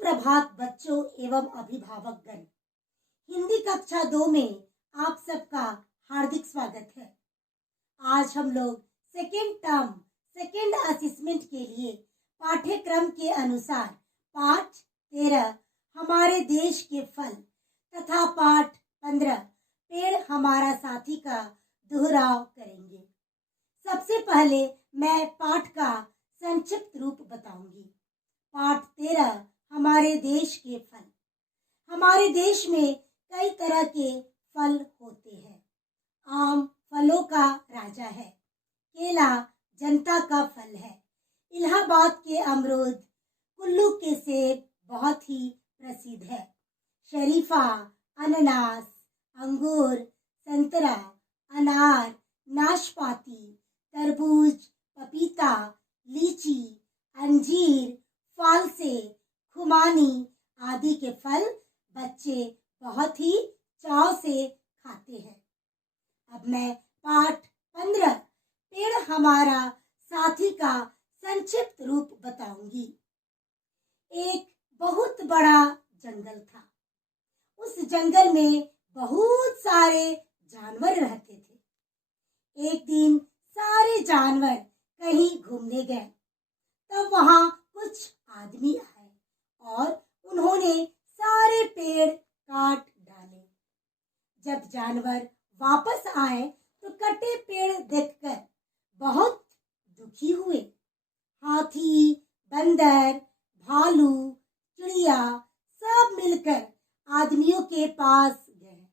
सुप्रभात बच्चों एवं अभिभावकगण। हिंदी कक्षा 2 में आप सबका हार्दिक स्वागत है। आज हम लोग सेकेंड टर्म सेकेंड असेसमेंट के लिए पाठ्यक्रम के अनुसार पाठ 13 हमारे देश के फल तथा पाठ 15 पेड़ हमारा साथी का दोहराव करेंगे। सबसे पहले मैं पाठ का संक्षिप्त रूप बताऊंगी। पाठ 13 हमारे देश के फल। हमारे देश में कई तरह के फल होते हैं। आम फलों का राजा है। केला जनता का फल है। इलाहाबाद के अमरूद, कुल्लू के सेब बहुत ही प्रसिद्ध है। शरीफा, अनानास, अंगूर, संतरा, अनार, नाशपाती, तरबूज, पपीता, लीची, अंजीर, फालसे, खुमानी आदि के फल बच्चे बहुत ही चाव से खाते हैं। अब मैं पाठ 15 पेड़ हमारा साथी का संक्षिप्त रूप बताऊंगी। एक बहुत बड़ा जंगल था। उस जंगल में बहुत सारे जानवर रहते थे। एक दिन सारे जानवर कहीं घूमने गए। तब वहां कुछ आदमी आए और उन्होंने सारे पेड़ काट डाले। जब जानवर वापस आए तो कटे पेड़ देखकर बहुत दुखी हुए। हाथी, बंदर, भालू, चिड़िया सब मिलकर आदमियों के पास गए।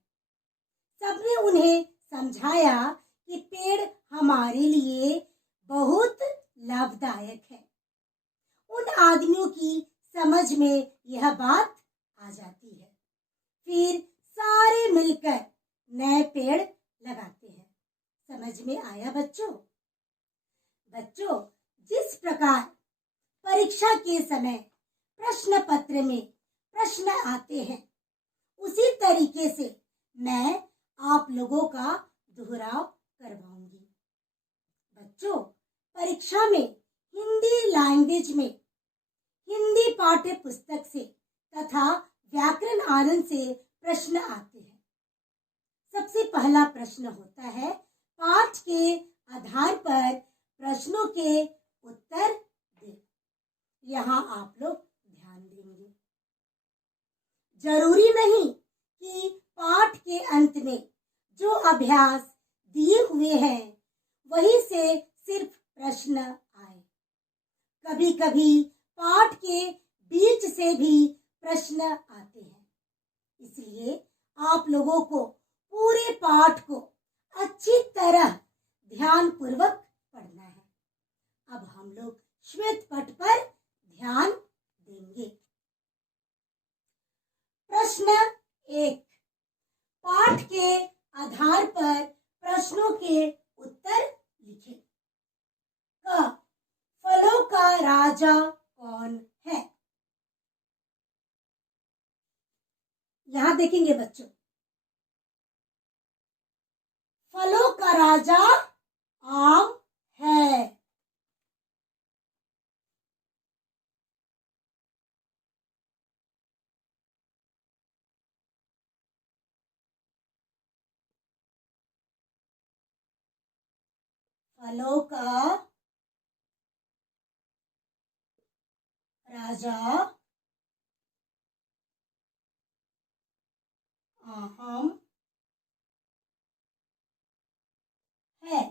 सबने उन्हें समझाया कि पेड़ हमारे लिए बहुत लाभदायक है। उन आदमियों की समझ में यह बात आ जाती है। फिर सारे मिलकर नए पेड़ लगाते हैं। समझ में आया बच्चों? बच्चों, जिस प्रकार परीक्षा के समय प्रश्न पत्र में प्रश्न आते हैं, उसी तरीके से मैं आप लोगों का दोहराव करवाऊंगी। बच्चों, परीक्षा में हिंदी लैंग्वेज में हिंदी पाठ्य पुस्तक से तथा व्याकरण आनंद से प्रश्न आते हैं। सबसे पहला प्रश्न होता है, पाठ के आधार पर प्रश्नों के उत्तर दें। यहाँ आप लोग ध्यान देंगे। जरूरी नहीं कि पाठ के अंत में जो अभ्यास दिए हुए हैं वही से सिर्फ प्रश्न आए। कभी कभी पाठ के बीच से भी प्रश्न आते हैं। इसलिए आप लोगों को पूरे पाठ को अच्छी तरह ध्यान पूर्वक पढ़ना है। अब हम लोग श्वेत पट पर ध्यान देंगे। प्रश्न 1, पाठ के आधार पर प्रश्नों के उत्तर लिखें। क, फलों का राजा कौन है? यहां देखेंगे बच्चों, फलों का राजा आम है। फलों का राजा आम है।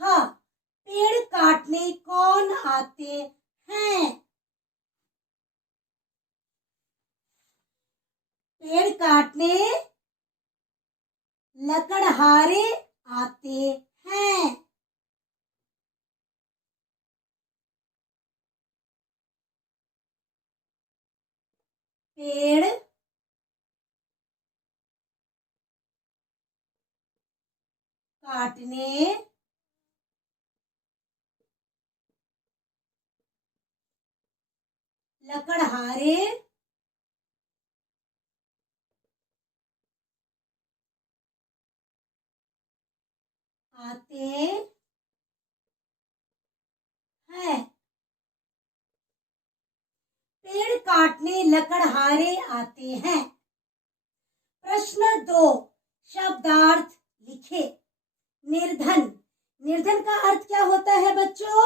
ख, पेड़ काटने कौन आते हैं? पेड़ काटने लकड़हारे आते हैं। पेड़ काटने लकड़हारे आते हैं। काटने लकड़हारे आते हैं। प्रश्न 2, शब्दार्थ लिखे। निर्धन, निर्धन का अर्थ क्या होता है बच्चों?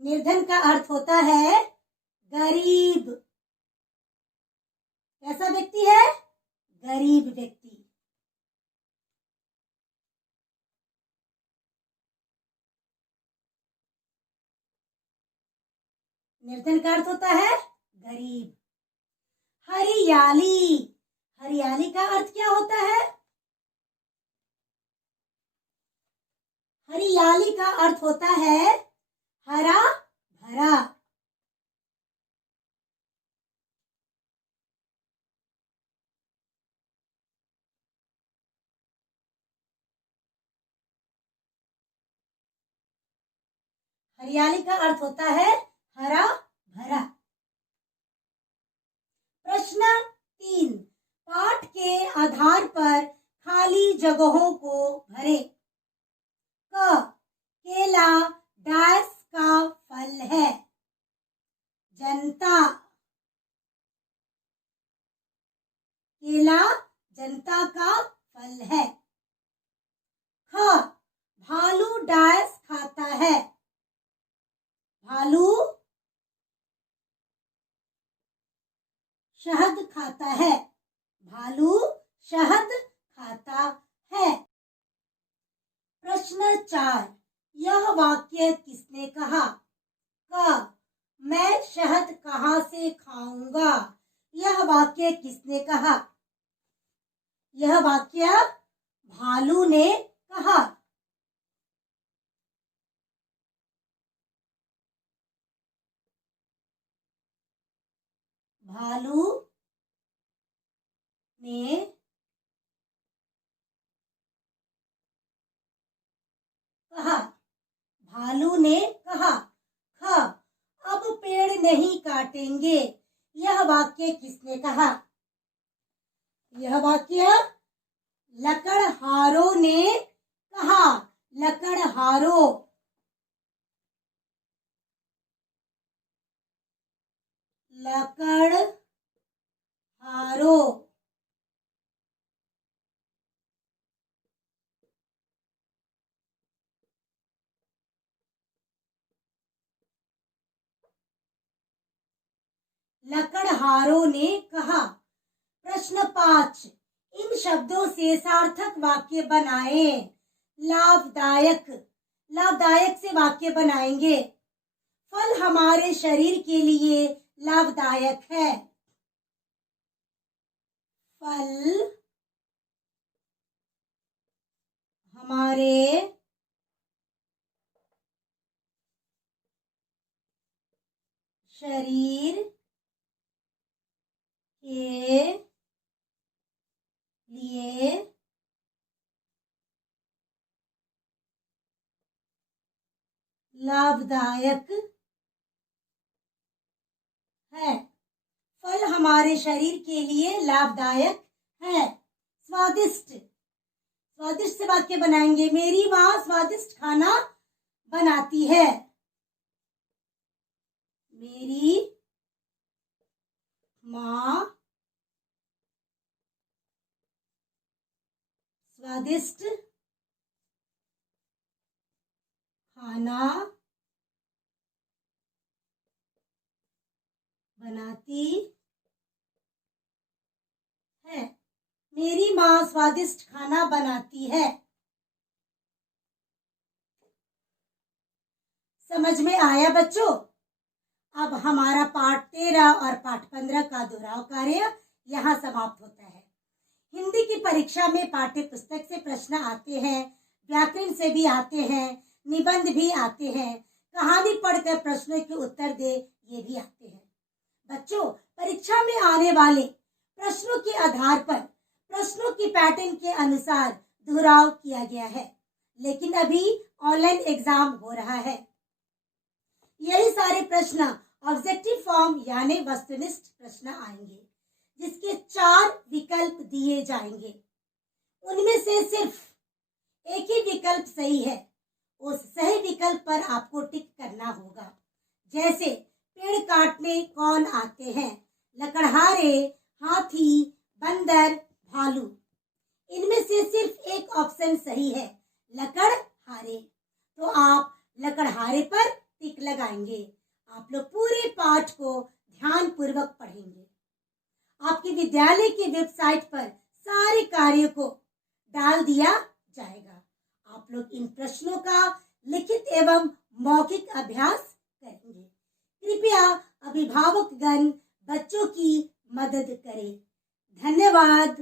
निर्धन का अर्थ होता है गरीब। कैसा व्यक्ति है? गरीब व्यक्ति। निर्धन का अर्थ होता है गरीब। हरियाली, हरियाली का अर्थ क्या होता है? हरियाली का अर्थ होता है हरा भरा। हरियाली का अर्थ होता है हरा भरा। प्रश्न 3, पाठ के आधार पर खाली जगहों को भरे। क, केला डैश का फल है? जनता, केला जनता का फल है। ख, भालू डैश खाता है? भालू शहद खाता है। भालू शहद खाता है। प्रश्न 4, यह वाक्य किसने कहा? क, मैं शहद कहाँ से खाऊंगा? यह वाक्य किसने कहा? यह वाक्य भालू ने कहा। भालू ने कहा। भालू ने कहा। ख, अब पेड़ नहीं काटेंगे। यह वाक्य किसने कहा? यह वाक्य लकड़हारों ने कहा। लकड़हारों, लकड़हारों। लकड़हारों ने कहा। प्रश्न 5, इन शब्दों से सार्थक वाक्य बनाए। लाभदायक, लाभदायक से वाक्य बनाएंगे। फल हमारे शरीर के लिए लाभदायक है। फल हमारे शरीर के लिए लाभदायक है। फल हमारे शरीर के लिए लाभदायक है। स्वादिष्ट, स्वादिष्ट से वाक्य बनाएंगे। मेरी माँ स्वादिष्ट खाना बनाती है। मेरी माँ स्वादिष्ट खाना बनाती है। मेरी माँ स्वादिष्ट खाना बनाती है। समझ में आया बच्चों? अब हमारा पाठ 13 और पाठ 15 का दोहराव कार्य यहाँ समाप्त होता है। हिंदी की परीक्षा में पाठ्य पुस्तक से प्रश्न आते हैं, व्याकरण से भी आते हैं, निबंध भी आते हैं, कहानी पढ़कर प्रश्नों के उत्तर दे ये भी आते हैं। बच्चों, परीक्षा में आने वाले प्रश्नों के आधार पर प्रश्नों की पैटर्न के अनुसार दोहराव किया गया है, लेकिन अभी ऑनलाइन एग्जाम हो रहा है। यही सारे प्रश्न ऑब्जेक्टिव फॉर्म यानी वस्तुनिष्ठ प्रश्न आएंगे, जिसके 4 विकल्प दिए जाएंगे। उनमें से सिर्फ एक ही विकल्प सही है। उस सही विकल्प पर आपको टिक करना होगा। जैसे पेड़ काटने कौन आते हैं? लकड़हारे, हाथी, बंदर, भालू। इनमें से सिर्फ एक ऑप्शन सही है, लकड़हारे। तो आप लकड़हारे पर टिक लगाएंगे। आप लोग पूरे पाठ को ध्यान पूर्वक पढ़ेंगे। आपके विद्यालय की वेबसाइट पर सारे कार्यों को डाल दिया जाएगा। आप लोग इन प्रश्नों का लिखित एवं मौखिक अभ्यास करेंगे। कृपया अभिभावकगण बच्चों की मदद करें। धन्यवाद।